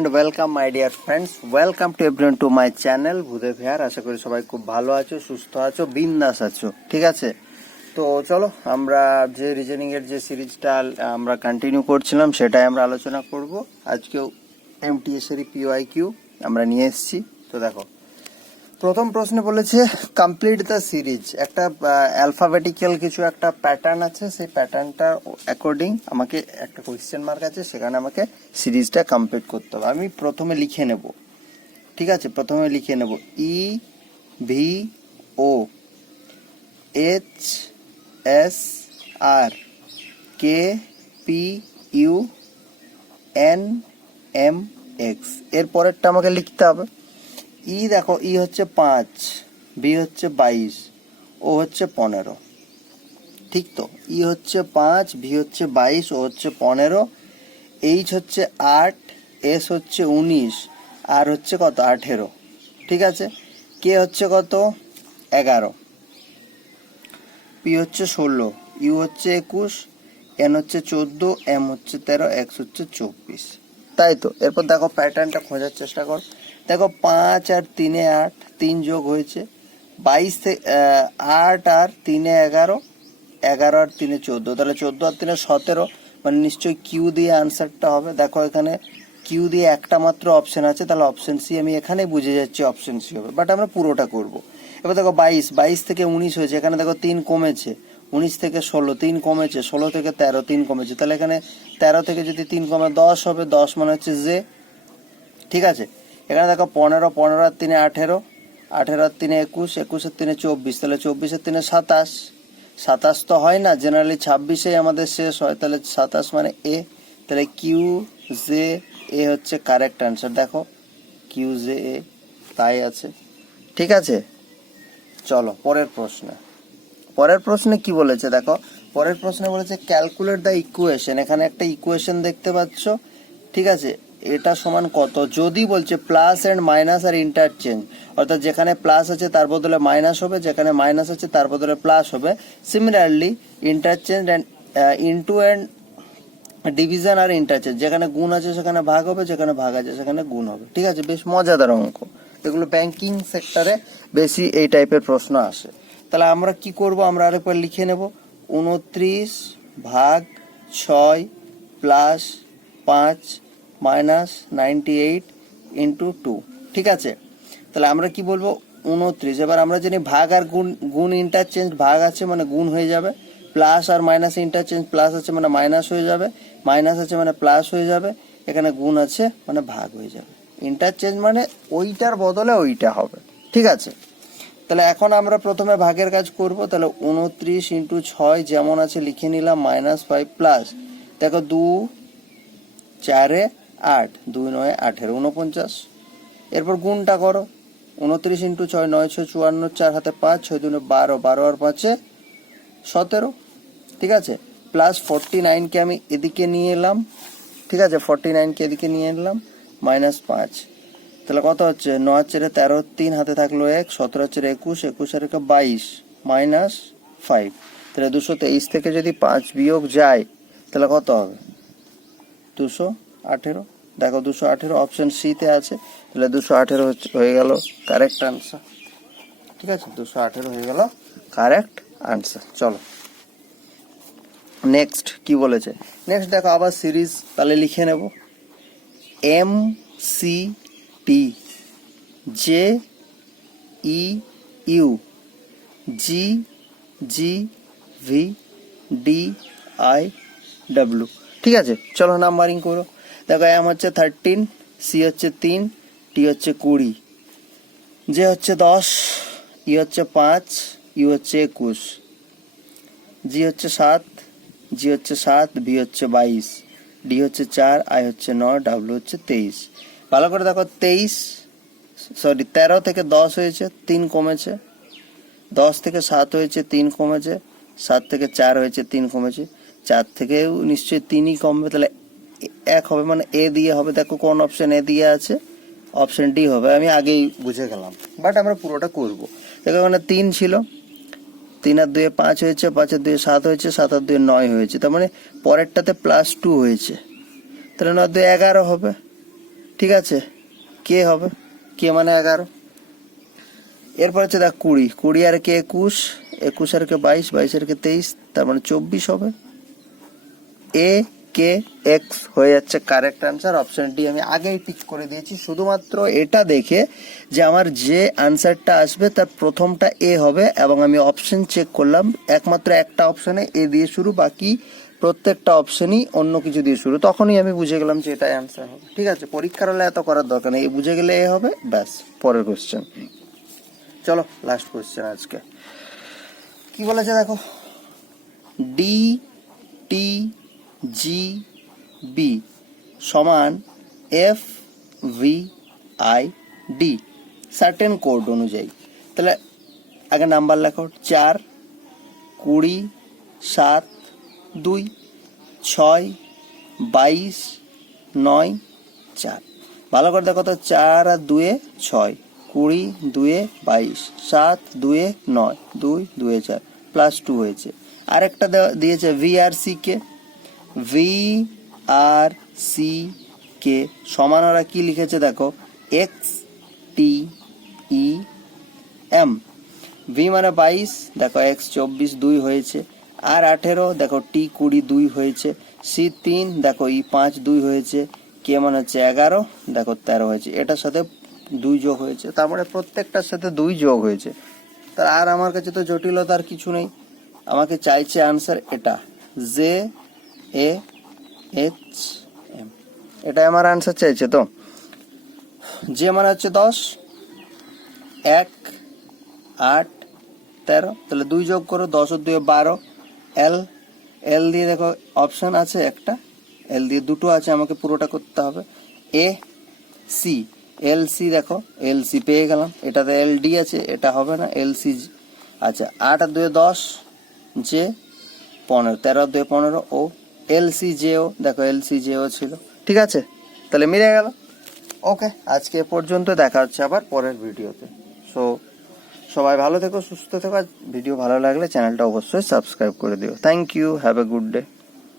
And welcome my dear friends welcome to everyone to my channel ভূদে here আশা করি সবাই খুব ভালো আছো, সুস্থ আছো, বিন্দাস আছো, ঠিক আছে? তো চলো, আমরা যে রিজনিং এর যে সিরিজটা, আমরা কন্টিনিউ করছিলাম, সেটাই আমরা আলোচনা করব। আজকেও এমটিএস এর পিওআই কিউ আমরা নিয়ে এসেছি। তো দেখো প্রথম প্রশ্নে বলেছে কমপ্লিট দ্য সিরিজ একটা অ্যালফাবেটিক্যাল কিছু একটা প্যাটার্ন আছে, সেই প্যাটার্নটার অ্যাকর্ডিং আমাকে একটা কোয়েশ্চেন মার্ক আছে, সেখানে আমাকে সিরিজটা কমপ্লিট করতে হবে। আমি প্রথমে লিখে নেব। ঠিক আছে? প্রথমে লিখে নেব। E V O H S R K P U N M এক্সের পরেরটা আমাকে লিখতে হবে। ই দেখো, ই হচ্ছে পাঁচ, বি হচ্ছে বাইশ, ও হচ্ছে পনেরো। ঠিক তো? ই হচ্ছে পাঁচ ভি হচ্ছে বাইশ, ও হচ্ছে পনেরো। এইচ হচ্ছে আট, এস হচ্ছে উনিশ, আর হচ্ছে কত? আঠেরো। ঠিক আছে? কে হচ্ছে কত? এগারো। পি হচ্ছে ষোলো, ইউ হচ্ছে একুশ, এন হচ্ছে চোদ্দ, এম হচ্ছে তেরো, এক্স হচ্ছে চব্বিশ। তাই তো? এরপর দেখো প্যাটার্নটা খোঁজার চেষ্টা কর। দেখো, পাঁচ আর তিনে আট, তিন যোগ হয়েছে। বাইশ থেকে আট আর তিনে এগারো এগারো আর তিনে চোদ্দ। তাহলে চোদ্দ আর তিনে সতেরো মানে নিশ্চয়ই কিউ দিয়ে আনসারটা হবে। দেখো, এখানে কিউ দিয়ে একটা মাত্র অপশন আছে। তাহলে অপশন সি আমি এখানে বুঝে যাচ্ছি অপশন সি হবে। বাট আমরা পুরোটা করব। এবার দেখো, বাইশ। বাইশ থেকে উনিশ হয়েছে। এখানে দেখো, তিন কমেছে। উনিশ থেকে ষোলো, তিন কমেছে। ষোলো থেকে তেরো, তিন কমেছে। তাহলে এখানে তেরো থেকে যদি তিন কমে দশ হবে, দশ মানে হচ্ছে জে ঠিক আছে? এখানে দেখো পনেরো পনেরো আর তিনে আঠেরো আঠেরো আর তিনে একুশ একুশের তিনে চব্বিশ, তাহলে চব্বিশের তিনে সাতাশ। সাতাশ তো হয় না জেনারেলি ছাব্বিশেই আমাদের শেষ হয়, তাহলে সাতাশ মানে এ, তাহলে কিউ জে এ হচ্ছে কারেক্ট অ্যান্সার দেখো। কিউ জে এ, তাই আছে। ঠিক আছে? চলো, পরের প্রশ্নে। পরের প্রশ্নে কি বলেছে, দেখো? পরের প্রশ্নে বলেছে ক্যালকুলেট দ্য ইকুয়েশন এখানে একটা ইকুয়েশন দেখতে পাচ্ছ, ঠিক আছে? এটা সমান কত? যদি বলছে প্লাস অ্যান্ড মাইনাস আর ইন্টারচেঞ্জ অর্থাৎ যেখানে প্লাস আছে তার বদলে মাইনাস হবে, যেখানে মাইনাস আছে তার বদলে প্লাস হবে। Similarly interchange and into and division R interchange যেখানে গুণ আছে সেখানে ভাগ হবে, যেখানে ভাগ আছে সেখানে গুণ হবে। ঠিক আছে? বেশ মজাদার অঙ্ক। এগুলো ব্যাংকিং সেক্টরে বেশি এই টাইপের প্রশ্ন আসে। তাহলে আমরা কি করব? আমরা আরেকবার লিখে নেব। উনত্রিশ ভাগ ছয় প্লাস পাঁচ minus ninety eight into two ঠিক আছে? তাহলে আমরা কি বলব? উনত্রিশ। এবার আমরা জানি ভাগ আর গুণ গুণ ইন্টারচেঞ্জ ভাগ আছে মানে গুণ হয়ে যাবে। প্লাস আর মাইনাস ইন্টারচেঞ্জ প্লাস আছে মানে মাইনাস হয়ে যাবে। মাইনাস আছে মানে প্লাস হয়ে যাবে। এখানে গুণ আছে মানে ভাগ হয়ে যাবে। ইন্টারচেঞ্জ মানে ওইটার বদলে ওইটা হবে। ঠিক আছে? তাহলে এখন আমরা প্রথমে ভাগের কাজ করব। তাহলে উনত্রিশ ইন্টু ছয় যেমন আছে লিখে নিলাম মাইনাস ফাইভ প্লাস দেখো দু, চারে আট, দুই নয়, আঠেরো উনপঞ্চাশ এরপর গুণটা করো। উনত্রিশ ইন্টু ছয়, নয়, ছয়, চুয়ান্ন, চার হাতে পাঁচ, ছয় দুনে বারো বারো আর পাঁচে সতেরো। ঠিক আছে? প্লাস ফর্টি নাইনকে আমি এদিকে নিয়ে এলাম। ঠিক আছে? ফর্টি নাইনকে এদিকে নিয়ে এলাম। মাইনাস পাঁচ। তাহলে কত হচ্ছে? নয় চেরে তেরো, তিন হাতে থাকল এক, সতেরো চেরে একুশ একুশ আর একে বাইশ মাইনাস ফাইভ তাহলে দুশো তেইশ থেকে যদি পাঁচ বিয়োগ যায়, তাহলে কত হবে? দুশো আঠেরো। দেখো দুশো আঠেরো অপশন সিতে আছে। তাহলে দুশো আঠেরো হয়ে গেল কারেক্ট আনসার ঠিক আছে? দুশো আঠেরো হয়ে গেল কারেক্ট আনসার চলো। নেক্সট কি বলেছে? নেক্সট দেখো আবার সিরিজ তাহলে লিখে নেব। M C T J E U G G V D I W ঠিক আছে? চলো নাম্বারিং করো। দেখো এম হচ্ছে থার্টিন সি হচ্ছে তিন টি হচ্ছে কুড়ি। জে হচ্ছে দশ ই হচ্ছে পাঁচ ইউ হচ্ছে একুশ। জি হচ্ছে সাত জি হচ্ছে সাত বি হচ্ছে বাইশ। ডি হচ্ছে চার আই হচ্ছে নয় ডাব্লু হচ্ছে তেইশ। ভালো করে দেখো, তেইশ সরি তেরো থেকে দশ হয়েছে, তিন কমেছে। দশ থেকে সাত হয়েছে, তিন কমেছে। সাত থেকে চার হয়েছে, তিন কমেছে। চার থেকেও নিশ্চয়ই তিনই কমবে, তাহলে এক হবে মানে এ দিয়ে হবে। দেখো কোন অপশন এ দিয়ে আছে অপশন ডি হবে। আমি আগেই বুঝে গেলাম। বাট আমরা পুরোটা করব। দেখো এখানে তিন ছিল। তিন আর দুয়ে পাঁচ হয়েছে পাঁচের দুয়ে সাত হয়েছে, সাত আর দুয়ে নয় হয়েছে। তার মানে পরেরটাতে প্লাস টু হয়েছে। তাহলে নয় দুয়ে এগারো হবে। ঠিক আছে? কে হবে? কে মানে এগারো? এরপর হচ্ছে দেখ কুড়ি। কুড়ি আর কে একুশ? একুশ আর কে বাইশ বাইশ আর কে তেইশ, তার মানে চব্বিশ হবে। এ কে এক্স হয়ে যাচ্ছে কারেক্ট আনসার অপশন ডি আমি আগেই টিক করে দিয়েছি। শুধুমাত্র এটা দেখে যে আমার যে আনসারটা আসবে তার প্রথমটা এ হবে এবং আমি অপশন চেক করলাম। একমাত্র একটা অপশনে এ দিয়ে শুরু, বাকি প্রত্যেকটা অপশনই অন্য কিছু দিয়ে শুরু। তখনই আমি বুঝে গেলাম যে এটাই আনসার হবে। ঠিক আছে, পরীক্ষার হলে এত করার দরকার নেই। বুঝে গেলে এ হবে, ব্যাস, পরের কোশ্চেন চলো লাস্ট কোশ্চেন আজকে। কি বলেছে দেখো? ডি টি জি বি সমান F V I D certain code অনুযায়ী। তাহলে আগে নাম্বার লেখো, চার, কুড়ি, সাত, দুই, ছয়, বাইশ, নয়, চার। ভালো করে দেখো তো, চার আর দুয়ে ছয়, কুড়ি, দুয়ে বাইশ, সাত, দুয়ে নয়, দুই, দুয়ে চার প্লাস টু হয়েছে। আরেকটা দিয়েছে V R C K V R C K সমান ওরা কি লিখেছে দেখো? X T E M V মানে বাইশ, দেখো এক্স চব্বিশ দুই হয়েছে। আর আঠেরো, দেখো টি কুড়ি দুই হয়েছে। সি তিন, দেখো ই পাঁচ দুই হয়েছে। কে মানে হচ্ছে এগারো, দেখো তেরো হয়েছে। এটার সাথে দুই যোগ হয়েছে। তারপরে প্রত্যেকটার সাথে দুই যোগ হয়েছে। তার আর আমার কাছে তো জটিলতার কিছু নেই। আমাকে চাইছে আনসার এটা। জে এ এইচ এম এটাই আমার আনসার চাইছে তো। যে মানে হচ্ছে দশ, এক, আট, তেরো। তাহলে দুই যোগ করো, দশ ও দুই বারো। এল এল দিয়ে দেখো অপশন আছে একটা। এল দিয়ে দুটো আছে, আমাকে পুরোটা করতে হবে। এ সি এল সি দেখো এল সি পেয়ে গেলাম। এটাতে এল ডি আছে, এটা হবে না এল সি আচ্ছা আট আর দুই দশ জে পনেরো। তেরো আর দুই পনেরো, ও এল সি জে ও দেখো এল সি জে ও ছিল। ঠিক আছে? তাহলে মিলে গেল। ওকে, আজকে পর্যন্ত দেখা হচ্ছে আবার পরের ভিডিওতে। সো সবাই ভালো থেকো, সুস্থ থেকো, আর ভিডিও ভালো লাগলে চ্যানেলটা অবশ্যই সাবস্ক্রাইব করে দিও। Thank you have a good day